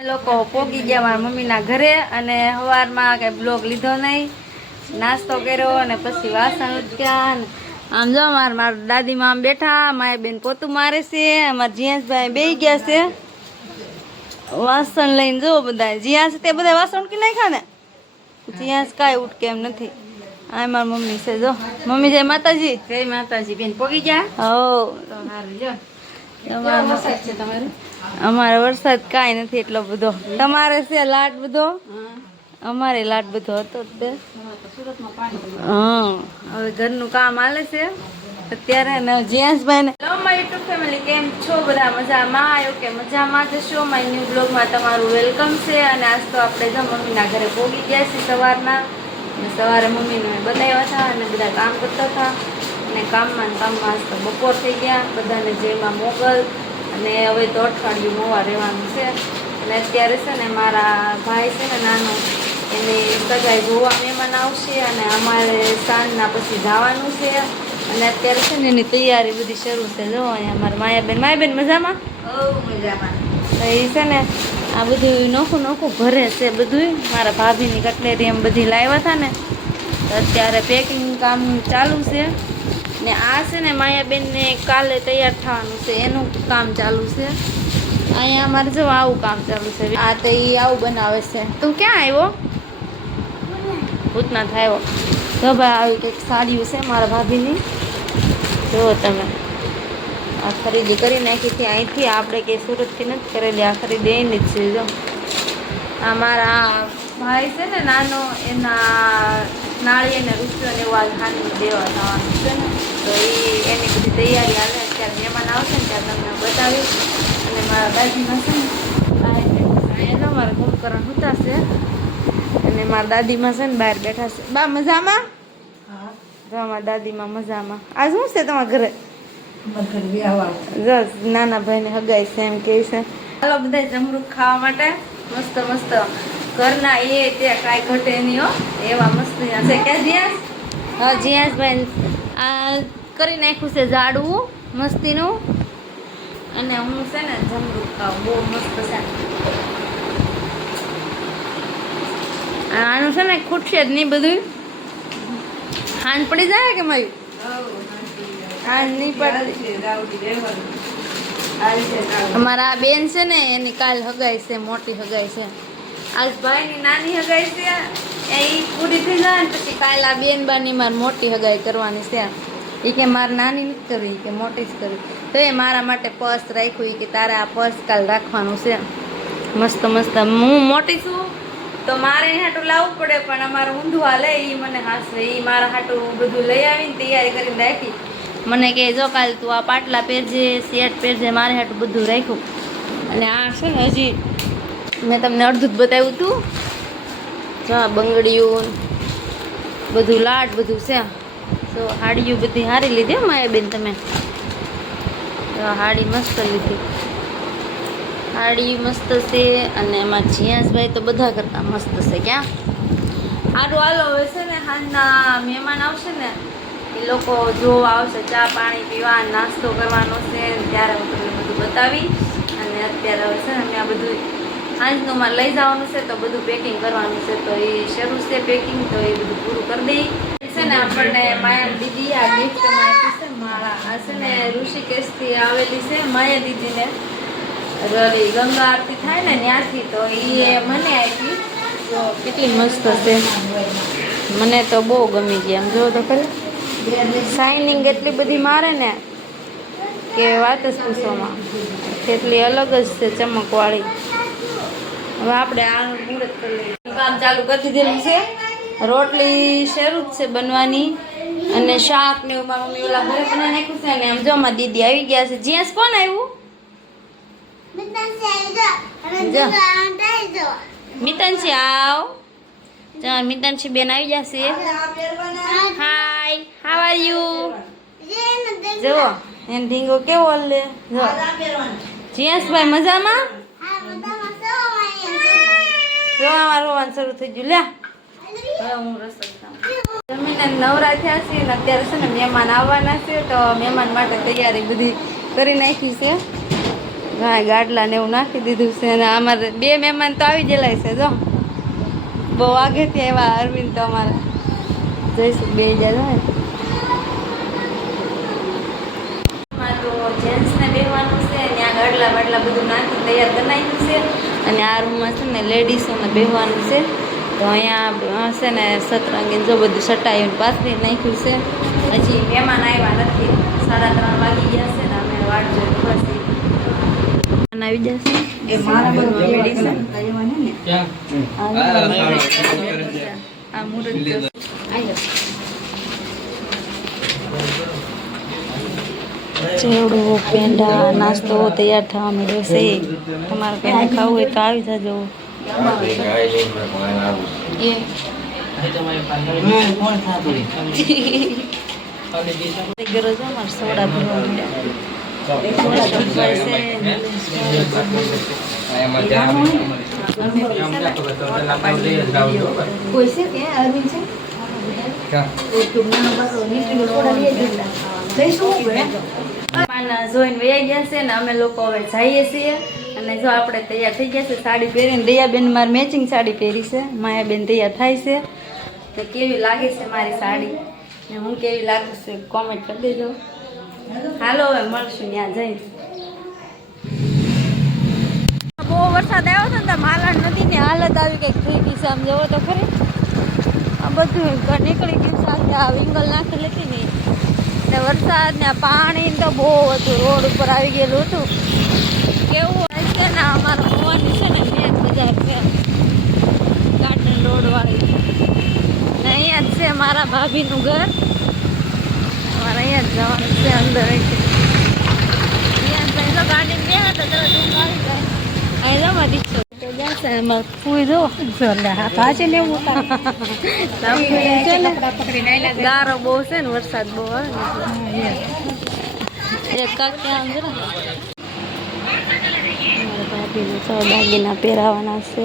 લોકો પોગી ગયા મારા મમ્મીના ઘરે અને સવારમાં કઈ બ્લોગ લીધો નહીં. નાસ્તો કર્યો અને પછી વાસણ ઉચક્યા આમ જો માર મારા દાદીમાં આમ બેઠા મારા બેન પોતું મારે છે અમારા જીયાસભાઈ બે ગયા છે. વાસણ લઈને જો બધા. જીયાસ તે બધા વાસણ ઉટકી નાખ્યા ને? જીયાસ કાંઈ ઉટકે એમ નથી. આ મારી મમ્મી છે જો. મમ્મી જય માતાજી. જય માતાજી. બેન પોગી ગયા? હો. સારું જો અમારે વરસાદ કાંઈ નથી એટલો બધો. તમારે છે લાટ બધો? અમારે લાટ બધો હતો તે. હા હવે ઘરનું કામ હાલે છે. અત્યારે ને જીયાસભાઈ ને યુટ્યુબ ફેમિલી કેમ છો બધા? મજામાં? આવ્યો કે મજામાં જશો માય ન્યૂ બ્લોગમાં તમારું વેલકમ છે. અને આજ તો આપણે જો મમ્મીના ઘરે પોગી ગયા છીએ સવારના. સવારે મમ્મીને બનાવ્યા હતા અને બધા કામ કરતા હતા. અને કામમાં ને કામમાં તો બપોર થઈ ગયા. બધાને જેમાં મોગલ અને હવે તો અઠવાડિયું મોવા રહેવાનું છે. અને અત્યારે છે ને મારા ભાઈ છે ને નાનો એની સગાઈ જોવા મહેમાન આવશે અને અમારે સાંજના પછી જવાનું છે. અને અત્યારે છે ને એની તૈયારી બધી શરૂ છે. જો અહીંયા અમારા માયાબેન. માયાબેન મજામાં? બહુ મજામાં. તો એ છે ને આ બધું નોખું નોખું ભરે છે બધું મારા ભાભીની કટલેરી એમ બધી લાવ્યા હતા ને. તો અત્યારે પેકિંગ કામ ચાલુ છે. ને આ છે ને માયાબેનને કાલે તૈયાર થવાનું છે. એનું કામ ચાલુ છે. અહીંયા અમારે જો આવું કામ ચાલુ છે. આ તો એ આવું બનાવે છે. તું ક્યાં આવ્યો? ભૂતના આવ્યો. તો ભાઈ, આવી કંઈક સાડીઓ છે મારા ભાભીની. જુઓ તમે. આ ખરીદી કરી નાખી હતી અહીંથી આપણે કે સુરતથી નથી કરેલી. આ ખરીદી જ છે. જો. આ મારા ભાઈ છે ને, નાનો, એના નાળી અને રૂપિયો ને એવું આ હાની દેવા થવાનું છે ને. તો એ એની બધી તૈયારી હાલે. અત્યારે મહેમાન આવશે ને ત્યારે તમને બતાવીશ. અને મારા દાદીમાં છે ને અહીંયા મારા હુતા છે. અને મારા દાદીમાં છે ને બહાર બેઠા છે. બા મજામાં? જો મારા દાદીમાં મજામાં. આ શું છે તમારા ઘરે? જો નાના ભાઈને હગાઈ છે એમ કે છે. હાલો બધા જમરૂખ ખાવા માટે મસ્ત મસ્ત. ઘરના એ તે કાંઈ ઘટે નહીં હો. એવા મસ્ત છે. કે જીયાસ? હા જીયાસભાઈ આ કરી નાખ્યું છે ઝાડવું મસ્તીનું. અને હું છે ને જમરૂખ ખાઉં, બહુ મસ્ત છે. આનું છે ને ખૂટશે જ નહીં બધું હાન પડી જાય કે મારી હાન નહીં પડે. અમારા આ બેન છે ને, એની કાલ હગાઈ છે, મોટી હગાઈ છે. આજ ભાઈની નાની હગાઈ છે. એ પૂરી થઈ જાય ને પછી આ બેન બાની મારે મોટી હગાઈ કરવાની છે એ કે મારે નાની નથી કરવી કે મોટી જ કરવી તો એ મારા માટે પર્સ રાખ્યું કે તારે આ પર્સ કાલ રાખવાનું છે મસ્ત મસ્ત. હું મોટી છું, તો મારે હાટું લાવવું પડે, પણ અમારે ઊંધું હાલે એ મને હાસે એ મારા હાટું બધું લઈ આવીને તૈયારી કરીને રાખી. મને કહે જો કાલ તું આ પાટલા પહેરજે શેટ પહેરજે, મારે હાટું બધું રાખ્યું. અને આ છે ને હજી મેં તમને અડધું જ બતાવ્યું હતું. જો આ બંગડીયું બધું લાટ બધું છે. તો હાડીયું બધી સારી લીધી માયાબેન માયા બેન તમે હાડી મસ્ત લીધી. હાડી મસ્ત છે અને એમાં જીયાસભાઈ તો બધા કરતા મસ્ત છે ક્યાં? સારું હાલો, હવે છે ને હાલના મહેમાન આવશે ને, એ લોકો જોવા આવશે ચા પાણી પીવા, નાસ્તો કરવાનો છે, ત્યારે હું તમને બધું બતાવી. અને અત્યારે હવે છે ને મેં આ બધું સાંજનું મારે લઈ જવાનું છે, તો બધું પેકિંગ કરવાનું છે, તો એ શરૂ છે પેકિંગ તો એ બધું પૂરું કરી દઈ. છે ને આપણને માયા દીદી આ ગિફ્ટ આપી છે મારા આ ને ઋષિકેશથી આવેલી છે માયા દીદીને. ઓલી ગંગા આરતી થાય ને ત્યાંથી, તો એ મને આપી. જો કેટલી મસ્ત છે. મને તો બહુ ગમી ગઈ આમ જો તો ખરી. શાઇનિંગ એટલી બધી મારે ને કે વાત જ પૂછવામાં એટલી અલગ જ છે ચમકવાળી. હવે આપણે આ મુહૂર્ત કરી લઈએ. કામ ચાલુ કરી દીધેલું છે. રોટલી શરૂ જ છે બનવાની. અને શાક ને એવું મારી મમ્મી ઓલા ઘરે બનાવી નાખ્યું છે અને આમ જો અમારી દીદી આવી ગયા છે. જ્યાં કોણ આવ્યું? મિતનસી આવ. ચાલ મિતનસી બેન આવી જશે હાય હાવ આર યુ જો એને ઢીંગો કેવો લે જો જીયાસભાઈ મજામાં? જો અમારું રોવાનું શરૂ થઈ ગયું. લે. હવે હું રસોઈ જમીને નવરા થયા છીએ ને અત્યારે છે ને મહેમાન આવવાના છે તો મહેમાન માટે તૈયારી બધી કરી નાખી છે. ગાય ગાડલા ને એવું નાખી દીધું છે અને અમારે બે મહેમાન તો આવી ગયેલા છે, જો. બહુ આગેથી એવા અરવિંદ તો અમારા. જઈશું, બે હજાર તો જેન્ટ્સને બેહવાનું છે ત્યાં ગાડલા બાડલા બધું નાખી તૈયાર કરી નાખ્યું છે. અને આ રૂમમાં છે ને લેડીઝોને બેહવાનું છે. તો અહીંયા છે ને સતરંગી જો બધું સટાયું પાથરી નાખ્યું છે. હજી મહેમાન આવ્યા નથી. સાડા ત્રણ વાગી ગયા છે ને અમે વાટ જોઈ આવી જશે એ મારા આ ચેવડો પેંડા, નાસ્તો તૈયાર થવા મળ્યો છે. તમારે કંઈ ખાવું હોય તો આવી જજો. ગરજ કોઈ છે કે અરવિંદ છે જોઈને વહી ગયા છે ને અમે લોકો હવે જઈએ છીએ. અને જો આપણે તૈયાર થઈ ગયા છે સાડી પહેરીને, દયાબેન મારી મેચિંગ સાડી પહેરી છે. માયાબેન તૈયાર થાય છે. તો કેવી લાગે છે મારી સાડી? ને હું કેવી લાગુ છું કોમેન્ટ કરી દેજો. હાલો, હવે મળશું ત્યાં જઈને. બહુ વરસાદ આવ્યો હતો ને માલણ નદીની હાલત આવી કંઈક થઈ ગઈ છે. આમ જવો તો ખરી. આ બધું નીકળી ગયું સાથે આ વિંગલ નાખી હતી ને. ને વરસાદ ને પાણી તો બહુ હતું રોડ ઉપર આવી ગયેલું હતું. કેવું છે ને, અમારે હોવાની છે ને મેન બજાર છે ગાર્ડન રોડ વાળી ને અહીંયા જ છે મારા ભાભીનું ઘર. અમારે અહીંયા જ જવાનું છે અંદર અહીંયા જ જાય તો બે તો તરત ઊંઘ આવી જાય. અહીં જો મારી ગારો બહુ છે ને વરસાદ બહુ ભાભીને સો દાગીના પહેરાવાના છે.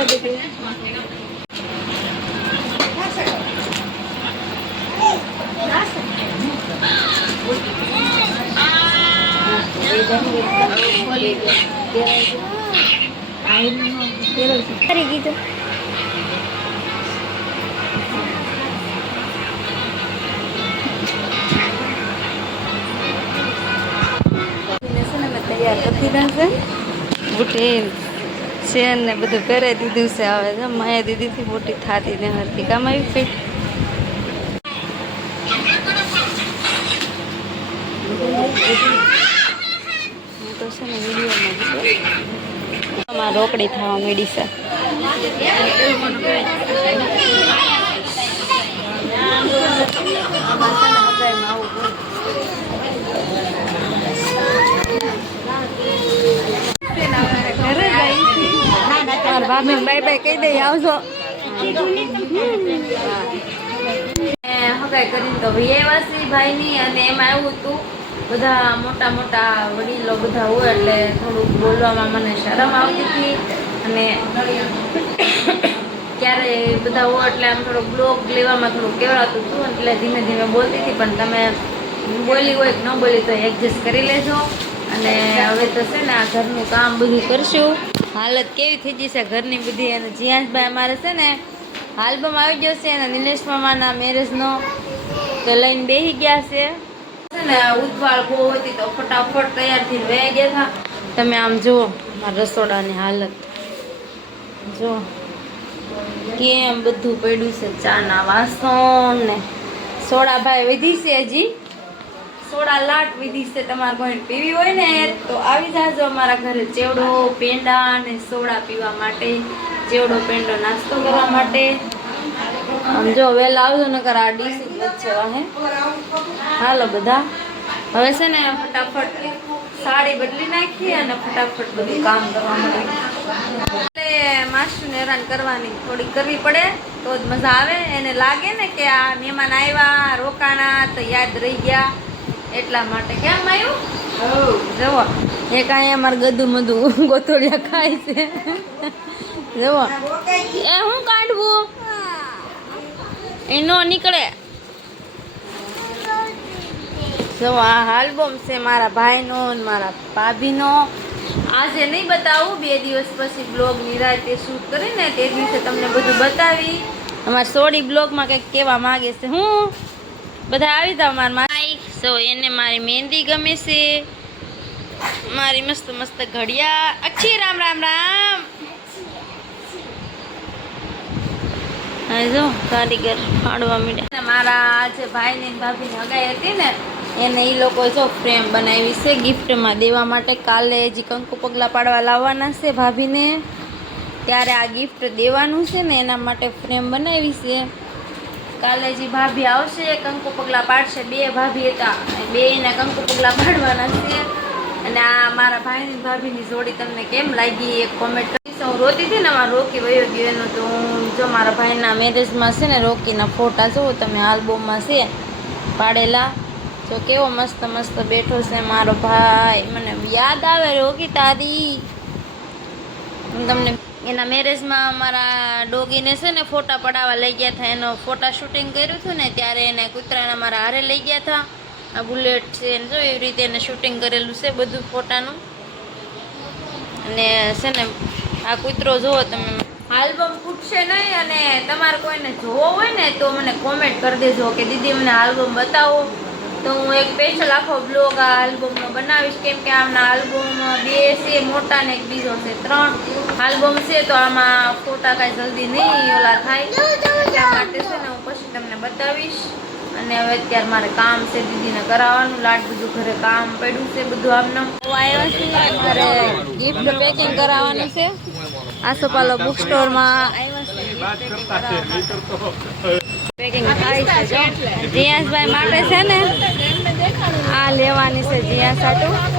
બધું જોવા દે કરી કીધું તૈયાર કરી દીધા છે બુટીન ચેન ને બધું પહેરાઈ દીધું છે હવે છે માયા દીદીથી મોટી થાતી ને હર્તિકામાં કામ આવી ફિટ હું તો છે ને વિડીયોમાં રોકડી થવા માંડી છે ઘરે જાય છે ભાભી બાય બાય કહી દઈ આવજો બધા મોટા મોટા વડીલો બધા હોય એટલે થોડુંક બોલવામાં મને શરમ આવતી હતી. અને ક્યારે બધા હોય એટલે આમ થોડુંક બ્લોગ લેવામાં થોડું કેવડાતું હતું એટલે ધીમે ધીમે બોલતી હતી. પણ તમે બોલી હોય કે ન બોલી તો એડજસ્ટ કરી લેજો. અને હવે તો છે ને આ ઘરનું કામ બધું કરશું. હાલત કેવી થઈ જશે ઘરની બધી અને જીયાંશભાઈ અમારે છે ને આલ્બમ આવી ગયો છે અને નિલેશ મામાના મેરેજનો તો લઈને બેસી ગયા છે. ને ઉદવાળ બહુ હતી તો ફટાફટ તૈયાર થઈને વહી ગયા હતા. તમે આમ જુઓ મારા રસોડાની હાલત. જો કેમ બધું પડ્યું છે ચાના વાસણ ને સોડા ભાઈ વધી છે હજી. સોડા લાટ વિધિ છે તમારે કોઈ પીવી હોય ને, તો આવી જાજો અમારા ઘરે ચેવડો પેંડા અને સોડા પીવા માટે ચેવડો પેંડો નાસ્તો કરવા માટે. જો વહેલા આવજો કર આ ડીશ જ વચ્ચે વાહે. હાલો બધા. હવે છે ને ફટાફટ સાડી બદલી નાખી અને ફટાફટ બધું કામ કરવા માટે માસુને હેરાન કરવાની થોડી કરવી પડે, તો જ મજા આવે. એને લાગે ને કે આ મહેમાન આવ્યા, રોકાણા, તો યાદ રહી ગયા. એટલા માટે કેમ આવ્યું જુઓ. એ કાંઈ અમારે ગધું મધુ ગોથોડિયા ખાય છે. જુઓ. એ હું કાઢવું? એ નો નીકળે. જો આ આલ્બમ છે મારા ભાઈનો મારા ભાભીનો. આજે નહીં બતાવું બે દિવસ પછી બ્લોગ નિરાતે શૂટ કરીને તે દિવસે તમને બધું બતાવી. અમારા સોડી બ્લોગમાં કંઈક કહેવા માંગે છે. હું? બધા આવી જાવ મારા સો એને મારી મહેંદી ગમે છે. મારી મસ્ત મસ્ત ઘડિયા. અચ્છી, રામ રામ રામ. જો, કારીગર ફાડવા મીડ્યા. મારા જે ભાઈને ને ભાભી હગાઈ હતી ને, એને એ લોકો જો ફ્રેમ બનાવી છે, ગિફ્ટમાં દેવા માટે. કાલે જે કંકુ પગલા પાડવા લાવવાના છે ભાભીને. ત્યારે આ ગિફ્ટ દેવાનું છે ને, એના માટે ફ્રેમ બનાવી છે. કાલે જે ભાભી આવશે કંકુ પગલા પાડશે. બે ભાભી હતા. બે એના કંકુ પગલા પાડવાના છે. અને આ મારા ભાઈની ભાભીની જોડી તમને કેમ લાગી એક કોમેન્ટ કરીશ હું રોતી હતી ને મારે રોકી વયો ગયો એનો, તો હું જો મારા ભાઈના મેરેજમાં છે ને, રોકીના ફોટા જુઓ, તમે આલ્બમમાં છે, પાડેલા. જો કેવો મસ્ત મસ્ત બેઠો છે મારો ભાઈ. મને યાદ આવે રોકી તારી હું તમને એના મેરેજમાં અમારા ડોગીને છે ને ફોટા પડાવવા લઈ ગયા હતા એનો ફોટા શૂટિંગ કર્યું હતું ને ત્યારે એને કૂતરાના મારા હારે લઈ ગયા હતા આ બુલેટ છે એને જો એવી રીતે એને શૂટિંગ કરેલું છે બધું ફોટાનું. અને છે ને આ કૂતરો જુઓ તમે આલ્બમ ફૂટશે નહીં અને તમારે કોઈને જોવો હોય ને તો મને કોમેન્ટ કરી દેજો કે દીદી મને આલ્બમ બતાવો. તો હું એક સ્પેશિયલ આખો બ્લોગ આ આલ્બમનો બનાવીશ. કેમ કે આમના આલ્બમ બે છે મોટા ને એક બીજો છે ત્રણ આલ્બમ છે તો આમાં ફોટા કાંઈ જલ્દી નહીં ઓલા થાય. એટલા માટે છે ને હું પછી તમને બતાવીશ. અને હવે અત્યારે મારે કામ છે દીદીને કરાવવાનું. લાટ બધું ઘરે કામ પડ્યું છે બધું આમને. આવ્યા છે મારે ગિફ્ટ પેકિંગ કરાવવાનું છે. આસોપાલો બુક સ્ટોરમાં આવ્યા છે. પેકિંગ થાય છે જીયાસભાઈ માટે છે ને આ લેવાની છે જીયાસ હાટું